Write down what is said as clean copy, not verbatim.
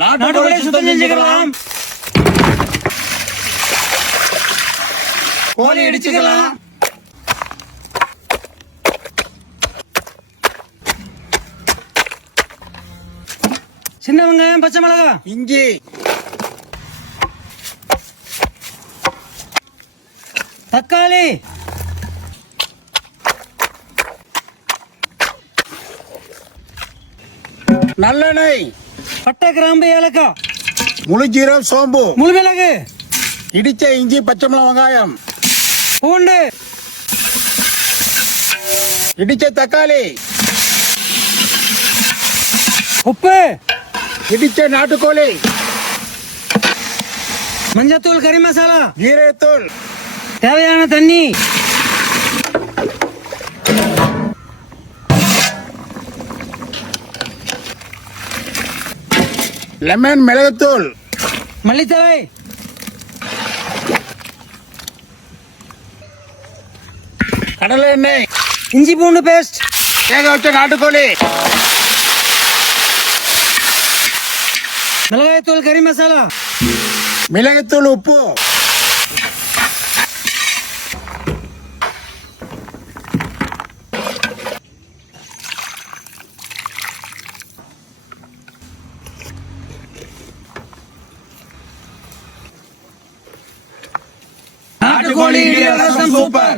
நாட்டுக்கோழி சுத்தம் செஞ்சுக்கலாம். கோழி இடிச்சுக்கலாம். சின்ன வெங்காயம், பச்சை மிளகா, இஞ்சி, தக்காளி, நல்லெண்ணெய், பட்டை, கிராம்பு, ஏலக்காய், முழு ஜீரகம், சோம்பு, முழு மிளகு, இடிச்ச இஞ்சி, பச்சை மிளகாய், வெங்காயம், பூண்டு, இடிச்ச தக்காளி, உப்பு, இடிச்ச நாட்டுக்கோழி, மஞ்சத்தூள், கறி மசாலா, ஜீரகத்தூள், தேவையான தண்ணி, லெமன், மிளகுத்தூள், மல்லித்தழை, கடலை எண்ணெய், இஞ்சி பூண்டு பேஸ்ட், வேக வச்ச நாட்டுக்கோழி, மிளகாய்த்தூள், கறி மசாலா, மிளகுத்தூள், உப்பு, நாட்டுக்கோழி ரசம் சூப்பர்.